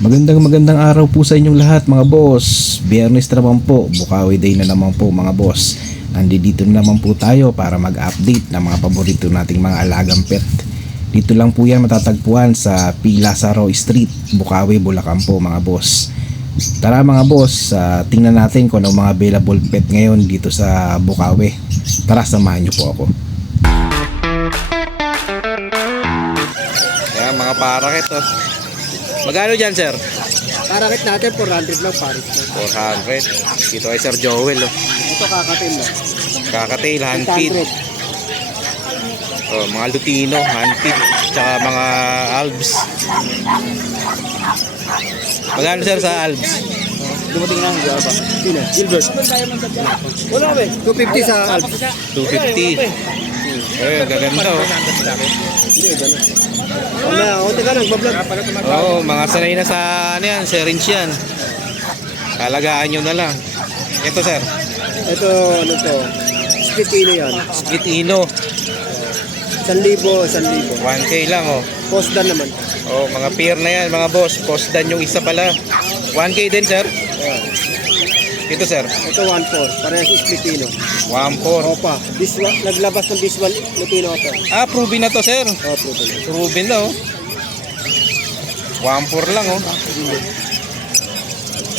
Magandang araw po sa inyong lahat mga boss. Biyernes na naman po, Bukawi Day na naman po mga boss. Nandito na naman po tayo para mag-update ng mga paborito nating mga alagang pet. Dito lang po yan matatagpuan sa P. Lazaro Street, Bukawi, Bulacan po mga boss. Tara mga boss, tingnan natin kung ano mga available pet ngayon dito sa Bukawi. Tara, samahan nyo po ako. Yan mga parakit oh. Magkano dyan sir? Karakit natin 400 lang pares. 400. Dito ay Sir Joel oh. Ito kakatin mo. Kakatail, handfeed. Oh, mga Lutino, handfeed, tsaka mga Albs. Magkano sir sa Albs? Dumating na hindi ba? Sino? Gilbert. Wala ba? 250 sa Alps. 250. Eh, gaganda oh. Hindi ba? Wala, o teka lang, bablog. Oo, mga sanay na sa ano yan, syringe yan. Kalagaan nyo na lang. Ito sir, Ito, ano to? Spitino yan. split ino. 1,000, 1,000. 1K lang oh. Postdan naman. Oh, mga pair na yan mga boss. Postdan yung isa pala. 1K din sir. Ayan. Ito sir, Ito 1,400. Parehas Spitino. 1.4. Opa. Naglabas ng visual Lutino ito. Ah, proven na to sir. Oh, proven. Proven na oh. 1.4 lang oh.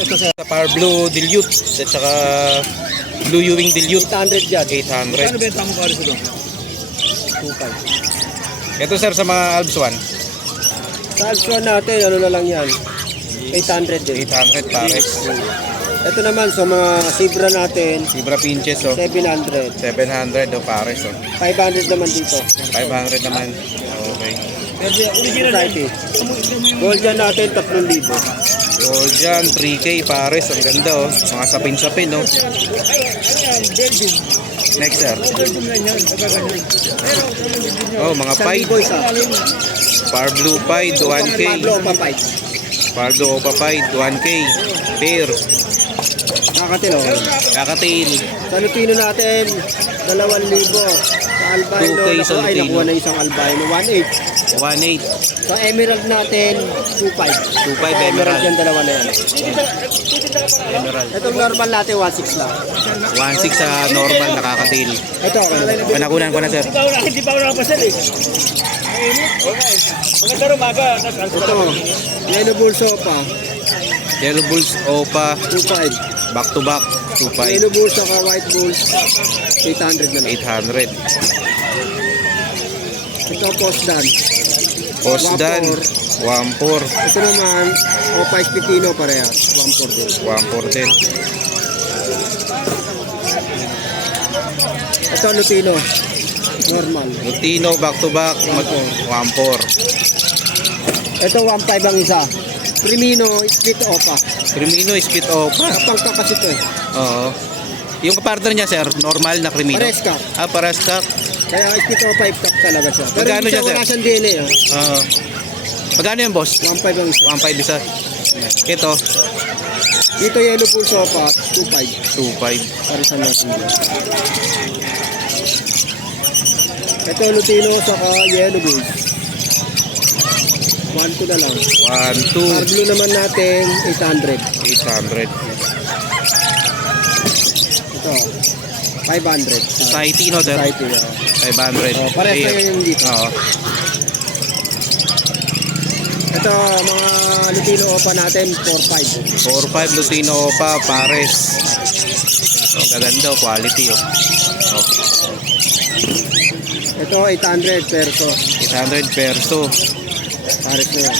Ito sa Sa Power Blue Dilute at saka Blue Ewing Dilute 800 dyan. 800. benta mo pares ito? 2,500. Ito sir sa mga Albs 1. Sa Alpsuan natin, ano na lang yan? 800 din. 800 pares. Ito naman sa mga Zebra natin, Zebra Pinches oh. 700. 700 oh pares oh. 500 naman dito. 500 naman. Okay. Society. Gold dyan natin, 3,000. So dyan 3K pares. Ang ganda oh. Mga sapin-sapin oh. Next sir. Oh mga Pied. Boys ah. Power Blue Pied 1K. Pablo pa 5. Power Blue Opa Pied 1K. Pair. Nakakatil oh. Kakatail. Sa Lutino natin, 2,000. Sa Albino, 2K sa ay Lutino. nakuha na isang Albino, 1,800. 1.8. Sa Emerald natin, 2,500. 2.5 Emerald. Yan, dalawa na yan. Emerald. Itong normal natin, 1,600 lang. 1.6 sa normal nakakatail. Ito, okay. Panakunan ko na sir. Hindi pa ako nakapasal eh. Maganda umaga. Ito, Yellow Bull Sopa, Yellow Bulls Opa 2,500. back to back 2.5. Yellow Bulls saka White Bulls, 800 na lang. 800. Ito, Postdan. Postdan 1.4. Ito naman, Opa Spitino parehas, 1,400 din. 1.4 din. Ito, Lutino, normal. Lutino back to back 1.4. Ito, 1,500 ang isa. Primino, Split Opa. Crimino split Opa. Kapangka kasi ito eh. Oo. Yung partner niya sir, normal na Crimino. Pares ka. Ah, pares ka. Kaya Split Opa, iptak talaga siya. Pero Magkano hindi siya, siya sir? wala siyang DNA. Oh. Oo. Magkano yung boss? 1,500 ang isa. 1.5 isa. Ito, Dito, Yellow Bull Sopa, 2,500. 2.5. Para sa natin dyan. Ito, Lutino, saka Yellow Bulls. 1,200 na lang. 1, 2, Blue naman natin, 800. 800. Ito, 500. Society no sir? Society, 500. oh, pares na Pair. yung dito. Oo. Ito, mga Lutino Opa natin, 4,500. 4-5 Lutino Opa, pares. Oh, gaganda, quality oh. Oh, Ito, 800 perso. 800 perso. Pares na yan.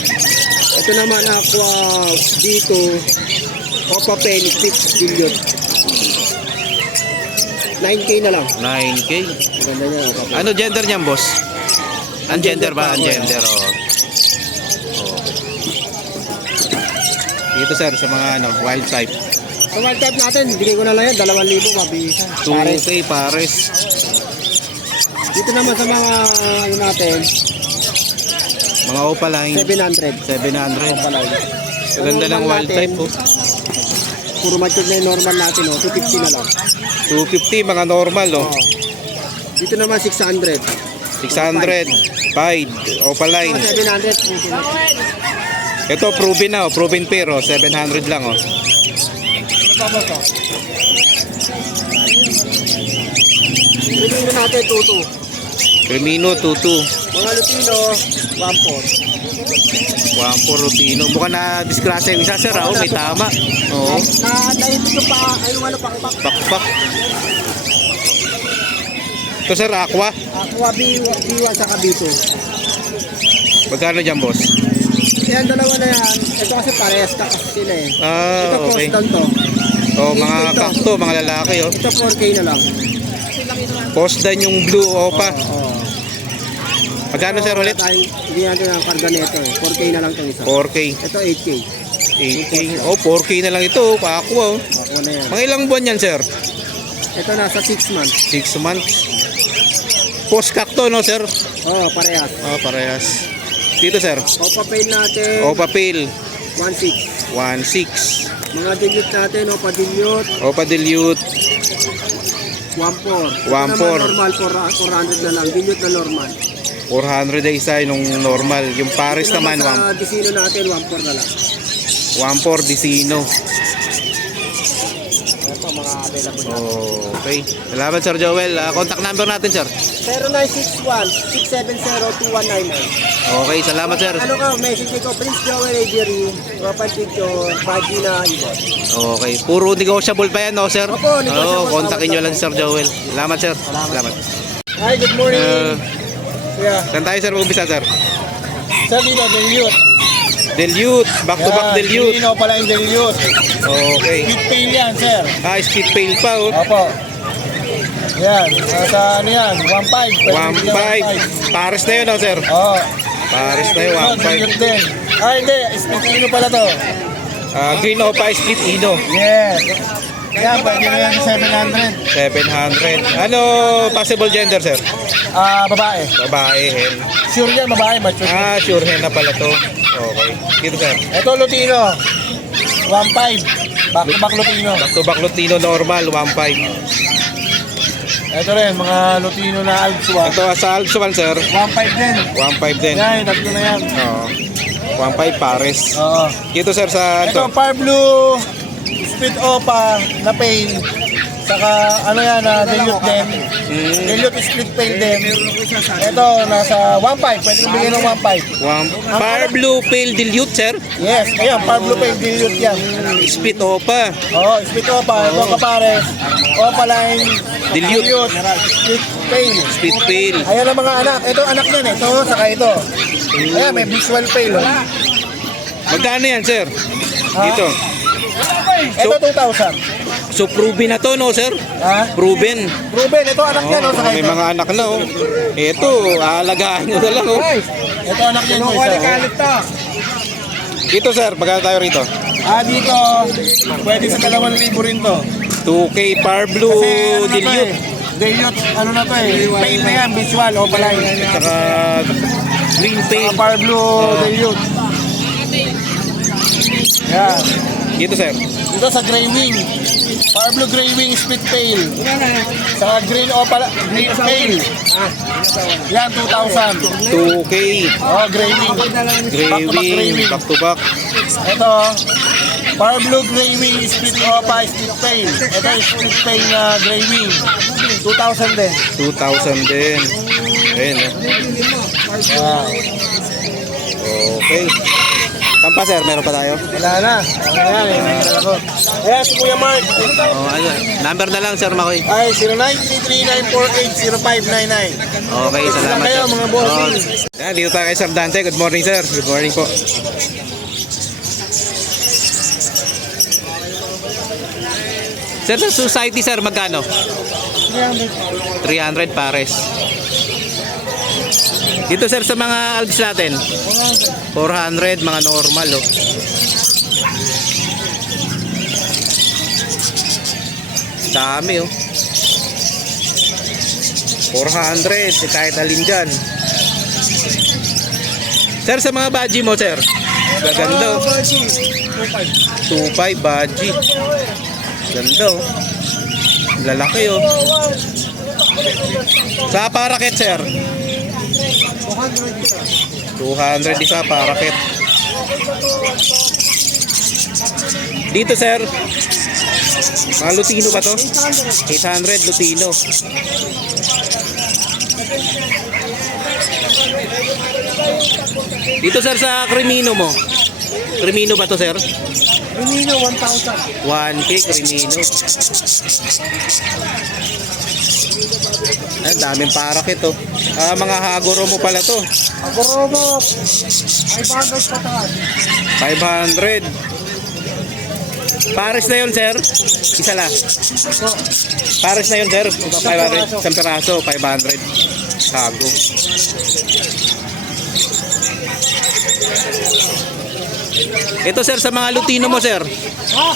Ito naman, Aqua dito, Opa Penny, 6 billion. 9K na lang. 9K. Ganda niya, Opa Penny. Ano gender niyan, boss? Ungender ba? Ungender, oh. Oh. Dito sir, sa mga ano, wild type. Sa wild type natin, bigay ko na lang yan, 2,000 mabisa. 2K pares. Dito naman sa mga ano natin, Mga Opa line, 700. 700. Opa line. Gaganda ng wild type oh. Puro mature na yung normal natin, 250 na lang. 250 mga normal oh. Dito naman 600. 600. Pied, Opa line. 700. Ito, proven na, oh. Proven pair, oh. 700 lang, oh. Ano pa ba ito? Piliin natin, 2-2. Cremino, 2-2. Mga Lutino, 1-4. 1-4 Lutino. Mukhang na disgrasya yung isa, sir, oh. May tama. Oo. Nahitig ko pa, ay yung ano, pakpak. Pakpak. Ito, sir, aqua. Aqua B1 sa B2. Magkano dyan, boss? Yan, dalawa na yan. Ito kasi parehas ka kasi sila eh. Ah, Ito okay. postal to. Oh, mga Ito. kakto, mga lalaki, oh. Ito 4K na lang. Postdan yung blue opa. Oo. Magkano, sir, ulit? Hindi natin ang karga nito eh. 4K na lang itong isa. 4K. Ito 8K. 8K. Oh, 4K na lang ito, pa-aqua, oh. Ako na yan. Mga ilang buwan yan, sir? Ito nasa 6 months. 6 months. Post kakto, no, sir? Oo, parehas. Oh, parehas. Dito, sir. Opa pail natin, Opa Pale, 1.6. 1.6. Mga dilute natin, Opa dilute, Opa Dilute, 1.4. 1.4. Normal, 400 na lang. Dilute na normal. 400 ay isa yung normal. Yung Paris naman, Sa Disino natin, 1.4 na lang. 1.4 Disino. Ito, mga available natin. Okay. Salamat, Sir Joel. Contact number natin, sir. 0961-670-2199. Okay, salamat, sir. Ano ka, message ko, Prince Joel Avery, Profile Picture, Baji na ibon. Okay. Puro negotiable pa yan, no, sir? Opo, negotiable. Kontakin nyo lang si Sir Joel. Salamat, sir. Salamat. Hi, good morning. Yeah. Saan tayo, sir? Mag-umpisa, sir? Sir, dito, Dilute. Dilute. Back to back Dilute. Dilute pala yung Dilute. Okay. Speed pail yan, sir. Speed pail pa, oh. Opo. Yan, nasa ano yan, 1.5. 1.5. Paris na yun, no, sir? Oo. Paris na yun, 1.5. Dilute din. Hindi, speed pail pala to. Green Opa Split Ino. Yes. Yan, pwede na yan 700. 700. Ano possible gender, sir? Babae. Babae, hen. Sure yan, babae, mature. Sure hen na pala to. Okay. Dito, sir. Ito, Lutino. 1.5. Back to back Lutino. Back to back Lutino normal, 1.5. Ito rin, mga Lutino na Alpswa. Ito sa Alpsuan, sir. 1.5 din. 1.5 din. Yan, tatlo na yan. Oo. 1.5 pares. Oo. Dito, sir, sa Ito, ito. Par Blue, Split Opa, na pain. Saka, ano yan, dilute din. Dilute split pail din. Ito, nasa 1.5. Pwede kong bigyan ng 1.5. Par Blue Pale Dilute, sir. Yes, ayan, Par Blue pail, dilute yan. Split Opa. Oo, split Opa. Ito kapares. Opa line. Dilute. Split pail. Split Pale. Ayan ang mga anak. Ito, anak yan. Ito, saka ito. Ayan, may visual pail. Oh. Magkano yan, sir? Dito. Ito, 2,000. So, proven na to, no, sir? Ha? Proven. Ruben, ito anak yan. Oh, saka May ito. mga anak na, oh. Ito, aalagaan nyo na lang, oh. Ito anak yan. Kalit to. Dito, sir, magkano tayo rito? Dito, pwede sa 2,000 rin to. 2K Par Blue Kasi ano na to Dilute. eh. Dilute, ano na to eh. Pail na yan, visual, Opa line. Saka green paint. Par Blue, Dilute. Yan. Dito, sir. Dito sa Grey Wing. Par Blue Grey Wing split pail. Saka green Opa, green pail. Yan, 2,000. 2K. Oh, Grey Wing. Gray wing. Back to back. Ito, Par Blue Grey Wing split Opa split pail. Ito yung split pail na Grey Wing. 2,000 din. 2,000 din. Ayan, Wow. Okay. Saan pa, sir? Meron pa tayo? Wala na. Ayan, may ako. Ayan, si Kuya Mark. Number na lang, sir Makoy. Ay, 0933-948-0599. Okay, salamat, kayo, sir. mga bossing. Ayan, dito tayo kay Sir Dante. Good morning, sir. Good morning po. Sir, sa society, sir, magkano? 300 pares. Dito, sir, sa mga Alps natin? 400, mga normal, oh. Dami, oh. 400, kahit alin dyan. Sir, sa mga baji mo, sir? Gaganda, oh. 2.5 baji. Ganda, oh. Lalaki, oh. Sa paraket, sir? 200 isa paraket. Dito sir, mga Lutino ba to? 800 Lutino. Dito sir sa Crimino mo. Crimino ba to sir? Rumino, 1,000. 1K Crimino. Ay, daming parak ito. Mga Hagoro mo pala to. Agorobo, 500 pataas. 500. Pares na yun sir. Isa lang. So, Pares na yun sir. 500. Isang peraso. 500. Hago. Ito sir sa mga Lutino mo sir. ha?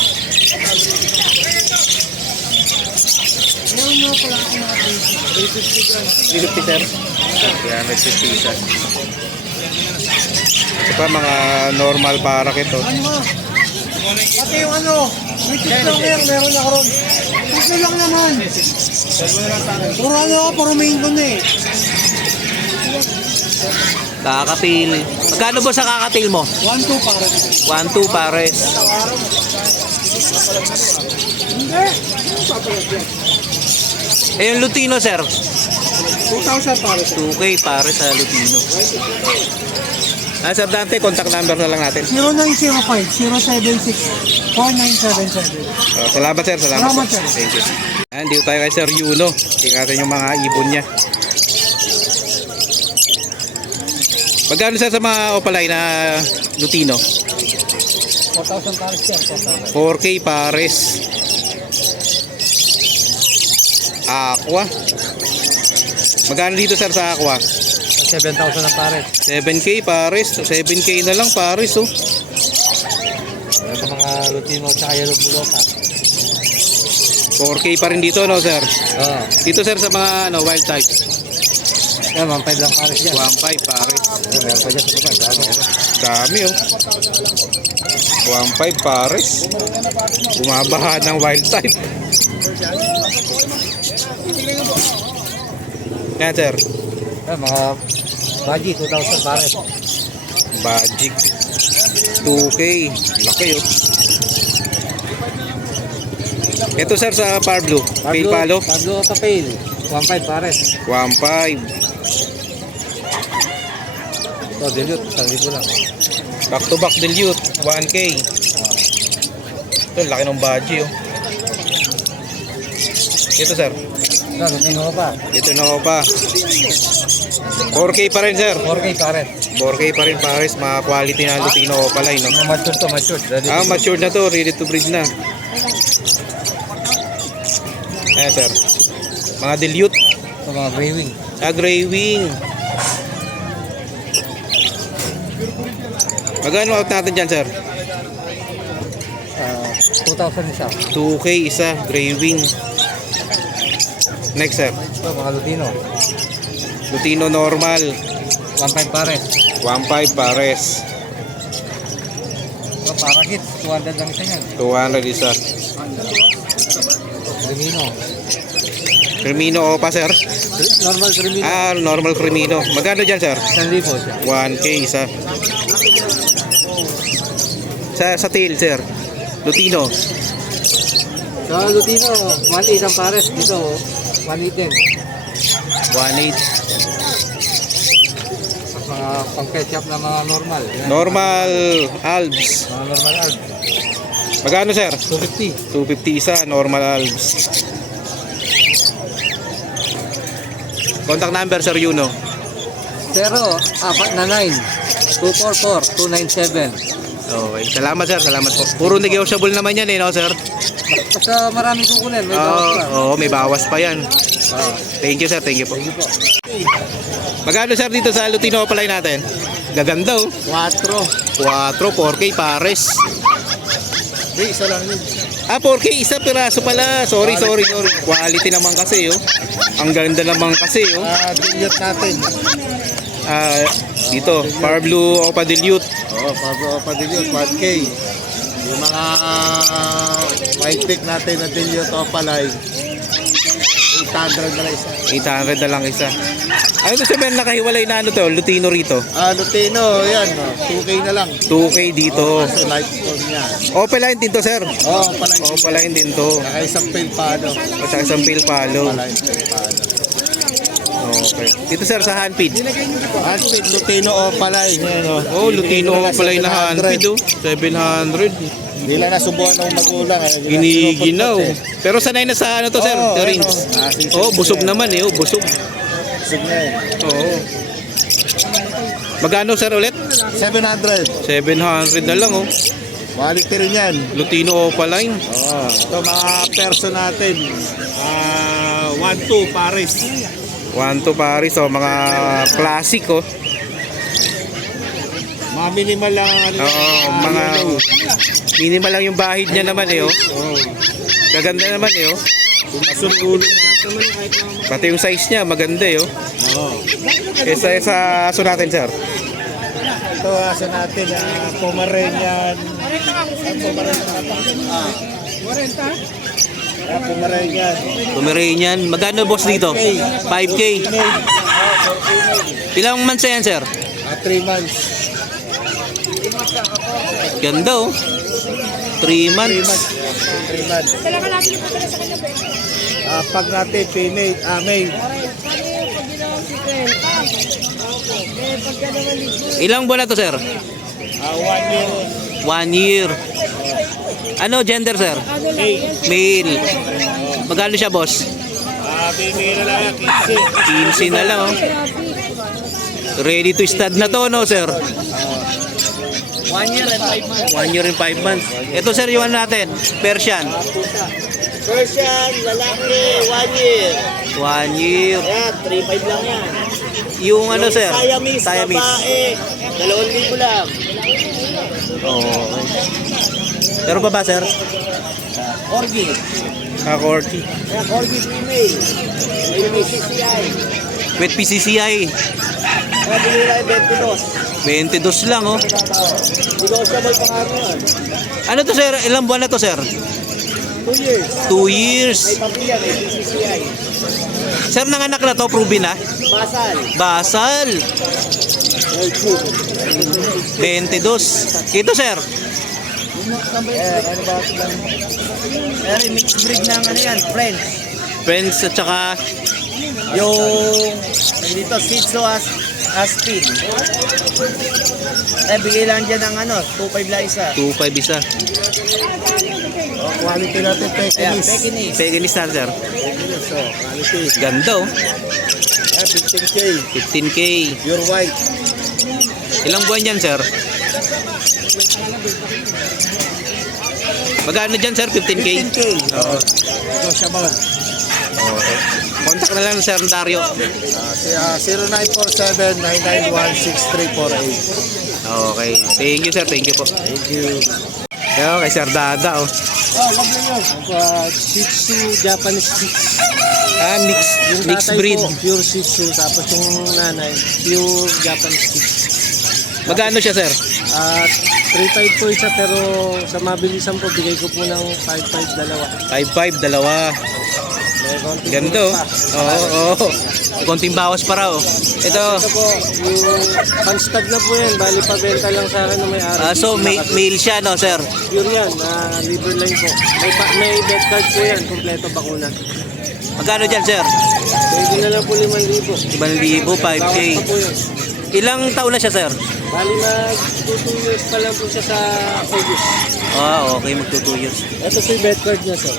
Meron nga pala ako mga 350 dyan. 350 sir. 350 isa. Ito pa mga normal parak ito. Ano mo? Pati yung ano, may tiktok ngayon, meron ako ron. Tiktok lang naman. Puro ano ako, puro main ko na eh. Kakatil. Magkano ba sa kakatil mo? 1,2 para. 1-2 pares. Hindi. Eh yung Lutino sir. 2,000 para. 2K pares sa Lutino. Sir Dante, contact number na lang natin. 0905-076-4977. Salamat sir, salamat. Salamat, sir. Thank you. Ayan, dito tayo kay Sir Yuno. Tingnan yung mga ibon niya. Magkano sir sa mga opalay na Lutino? 4,000 pares yan. 4K pares. Aqua. Magkano dito sir sa Aqua? 7,000 ang pares. 7K pares. 7K na lang pares oh. Ito mga Lutino at yellow bulota. 4K pa rin dito no sir? Oo. Dito sir sa mga ano, wild type. Yan, 1,500 lang pares yan. 1.5 pares. Meron pa dyan sa baba. Dami oh. 1.5 pares. Bumabaha ng wild type. Yan sir. Yan, mga baji, 2,000 pares. Magic 2K. Laki oh. Ito sir sa Parblo. Pale Palo. Pablo Tapil, 1,500 pares. 1.5. Ito, dilute, 1,000 lang. Back to back dilute. 1K. Ito laki ng baji oh. Ito sir. Ito, Lutino pa. Dito na ako pa. 4K pa rin sir. 4K pares. 4K pa rin pares. Mga quality na Lutino Opalay no. Mga mature to, mature. Ready to Matured na to. Ready to breed na. Ayan sir. Mga dilute. ito, mga gray wing. Gray wing. Magkano out natin dyan sir? 2,000 isa. 2K isa. Gray wing. Next sir. Ito, mga Lutino. Lutino normal. 1,500 pares. 1.5 pares. Ito, parakit. 200 lang isa yan. 200 isa. Crimino. Crimino Opa sir. Normal Crimino. Normal Crimino. Magkano dyan sir? 1,000 siya. 1K isa. Sa tail sir. Lutino. Sa Lutino, 1,800 ang pares. Dito, 1,800 din. 1.8. Mga pang-ketchup na mga normal. Yan. Normal Albs. Mga normal alb. Magkano sir? 250. 250 isa. Normal Albs. Contact number sir Yuno. 049-244-297. Okay. Salamat sir. Salamat po. Puro negotiable naman yan no sir? Basta maraming kukunin. May bawas pa. Oo, may bawas pa yan. Thank you sir. Thank you po. Sige po. Magkano sir dito sa Lutino Opalay natin? Gaganda oh. 4. 4K pares. Hindi, isa lang yun. 4K isa piraso pala. Sorry. Quality naman kasi oh. Ang ganda naman kasi oh. Dilute natin. Dito, Parblo Opa Dilute. Oo, Pablo pa dilute, 1K. Yung mga white pick natin na dilute o palay, 800 na lang isa. 800 na lang isa. Ano to sir, may nakahiwalay na ano to, Lutino rito. Lutino, yan. 2K na lang. 2K dito. Kasi light phone niya. Opaline din to sir. Pala. Opaline din to. Saka isang pale palo. At saka isang pale palo. Pala yung pale palo. Okay. Dito sir sa handpid. Handpid, Lutino Opaline. Yan, Oh, Lutino Opaline na handpid oh. 700. Hindi lang nasubuhan ng magulang. Giniginaw. Pero sanay na sa ano to sir, Oo, the rings. Oh, busog naman eh, oh, busog. Busog na eh. Oo. Magkano sir ulit? 700. 700 na lang oh. Quality rin yan. Lutino Opaline. Ito mga perso natin. 1-2 Paris. 1 to Paris oh, mga classic oh. Mga minimal lang. Oo, mga minimal lang yung bahid niya naman eh oh. Gaganda naman eh oh. Masunulo. Pati yung size niya maganda eh oh. Sa aso natin sir. Ito asa natin. Pomeranian. Pomeranian. Pomeranian. Magkano boss dito? 5K. Ilang months yan sir? 3 months. Ganda oh. 3 months. 3 months. Pag natin pinate, May. Ilang buwan na to sir? 1 year. 1 year. Ano gender sir? Male. Magkano siya boss? Bibigyan na lang yan, 15 na lang oh. Ready to stud na to no sir? 1 year and 5 months. 1 year and 5 months. Ito sir yung ano natin, Persian. Persian, lalaki, 1 year. 1 year. Ayan, 3.5 lang yan. Yung ano sir? Siamese, babae, 2,000 lang. Oo. Pero pa ba sir? Corgi. Corgi. Ayan, Corgi female. May PCCI. With PCCI. Ayan, bigyan lang 22. 22 lang oh. Negotiable pa nga yan. Ano to sir? Ilang buwan na to sir? 2 years. 2 years. May pamilya, may PCCI. Sir, nanganak na to, proven na? Basal. Basal. 22. Ito sir? Ano ba? Pero mixed breed ng ano yan, French. Friends at saka Yung dito, Shih Tzu Aspin. Bigay lang dyan ng ano, 2.5 lang isa. 2.5 isa. Quality natin, Ayan, Pekinese. Pekinese na sir. Quality. Ganda oh. 15K. 15K. Pure white. Ilang buwan yan sir? Magkano dyan sir? 15K? 15K. Oo. Ito, Shabon. Okay. Contact na lang sir Dario. 0947-991-6348. Okay. Thank you sir. Thank you po. Thank you. Ayan, kay Sir Dada oh. Love yun. Shih Tzu, Japanese Shih Tzu. Yung Mixed tatay breed. ko, pure Shih Tzu. Tapos yung nanay, pure Japanese Shih Tzu. Magkano siya sir? 3.5 po isa, pero sa mabilisan po, bigay ko po ng 5.5 dalawa. 5.5, dalawa. May konting Ganda oh. pa. Oo, oo. Konting bawas pa raw. Ito. Ito po, yung unstag na po yan. Bali pa benta lang sa akin na may-ari. So male siya no sir? Pure yan, liver line po. May death card po yan, kompleto bakuna. Magkano dyan sir? Pwede na lang po 5,000. 5,000, 5K. Bawas pa po yun. Ilang taon na siya sir? Bali mag 2 years pa lang po siya sa August. Okay, magto 2 years. Ito po yung death card niya, sir.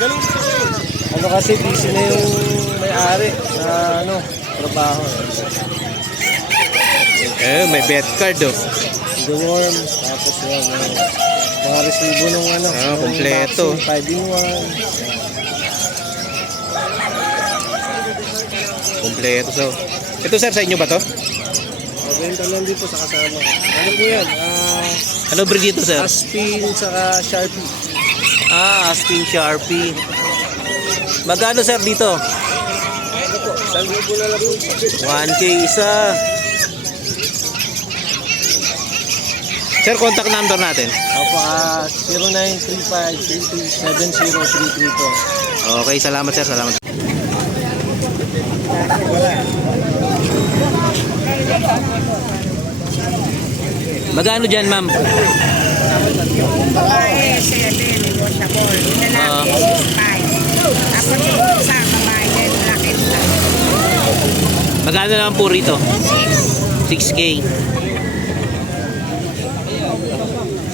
Ganun po yun. Ano kasi busy na yung may-ari sa trabaho. May bet card oh. Deworm, tapos yan, mga resibo nung kompleto. 5-in-1. Kompleto so. Ito sir, sa inyo ba to? Mabenta lang dito sa kasama ko. Ano po yan? Ano breed ito sir? Aspin, saka Sharpie. Aspin Sharpie. Magkano sir dito? Ano po? 1,000 na lang po. 1K isa. Sir, contact number natin. Opo, 0935-3370-334. Okay, salamat sir, salamat. Magkano dyan, ma'am? Babae, 7, negotiable. Lalaki, 6'5". Tapos yung isa, babae din, laki na. Magkano naman po rito? 6. 6K.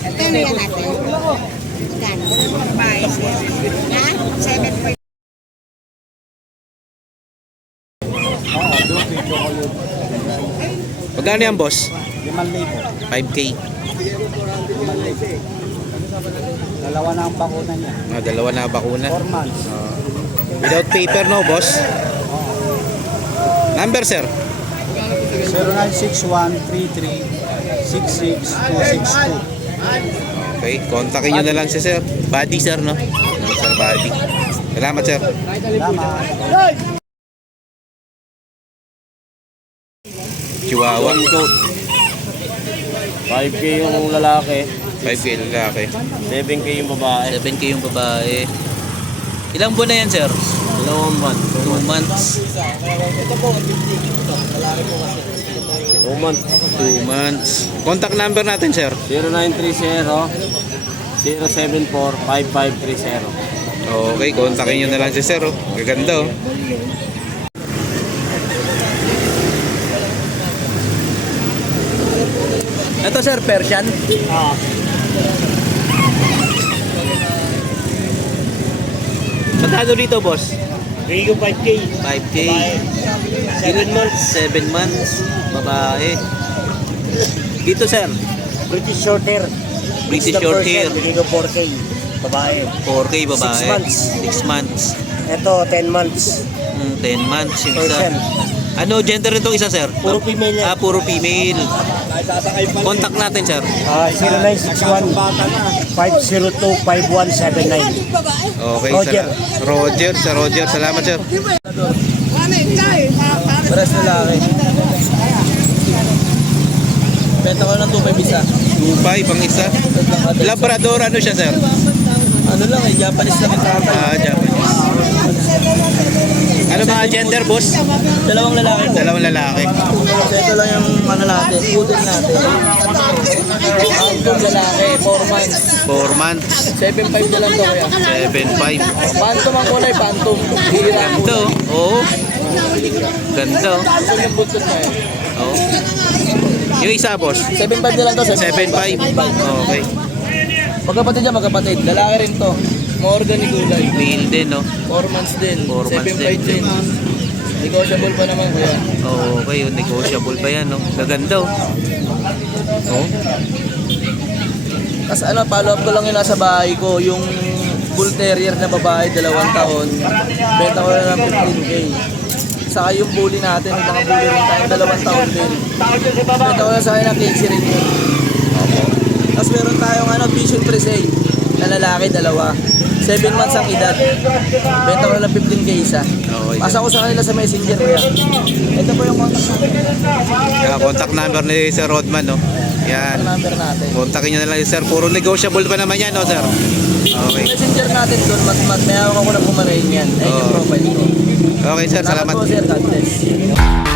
Ito na yan natin. Magkano? Babae, 7. Ha? 7. Magkano yan, boss? 5,000. 5K. Dalawa na ang bakuna niya. Dalawa na bakuna. 4 months. Without paper, no, boss? Number, sir? 0961-33-66262. Okay, kontakin nyo na lang si sir. Buddy, sir, no? Sir Buddy. Salamat, sir. Salamat. Chihuahua. 5K yung lalaki, 5K lalaki. 7K yung babae. 7K yung babae. Ilang buwan na yan, sir? 2 months. 2 months. 2 months. 2 months. Contact number natin, sir. 0930-074-5530. Okay, kontakin nyo na lang si sir. Oh. Gaganda, oh. Ito, sir, Persian. Magkano dito, boss? Rigo 5K. 5K. 7 months. 7 months. Babae. Dito, sir. British short hair. British short hair. Rigo 4K. Babae. 4K babae. 6 months. 6 months. Ito 10 months. 10 months yung isa. Persian. Ano gender nito isa, sir? Puro female yan. Puro female. Contact natin, sir. 0961-502-5179. Okay, Roger. Roger. Sa Roger. Salamat, sir. Pares na laki. Benta ko ng 2.5 isa. 2.5 ang isa. Labrador, ano siya, sir? Ano lang eh, Japanese lang ito. Japanese. Ano mga gender, boss? Dalawang lalaki. Dalawang lalaki. So ito lang yung ano natin, poodle natin. Poodle lalaki, 4 months. 4 months. 7.5 na lang to kaya. 7.5. Phantom ang kulay, phantom. Hira ang Ganda, oh. Oo. Ganda, oh. Ito yung buntot na eh. Oo. Yung isa, boss? 7.5 na lang to. 7.5. Okay. Magkapatid dyan, magkapatid. Lalaki rin to. Morgan ni Gulay. Male din, no? 4 months din. 4 months 7.5 din. Negotiable pa naman kuya. Okay, yung negotiable pa yan, no? Gaganda, oh. Oh. Tapos ano, follow up ko lang yung nasa bahay ko. Yung bull terrier na babae, 2 taon. Benta ko na ng 15K. Saka yung bully natin, may mga bully rin tayo, 2 taon din. Benta ko na sa kanya ng 15 rin yun. Tapos meron tayong ano, Vision 3A na lalaki, 2. 7 months ang edad. Benta ko na ng 15K isa. Okay. Pasa ko sa kanila sa messenger kuya. Ito po yung contact number. Contact number ni Sir Rodman, no? Yan. Number natin. Kontakin nyo na lang, sir. Puro negotiable pa naman yan, no, sir? Okay. Messenger natin doon, mat-mat. May hawak ako na pumarain yan. Ayun yung Oo. profile ko. Okay, sir. Salamat. Po sir, God bless.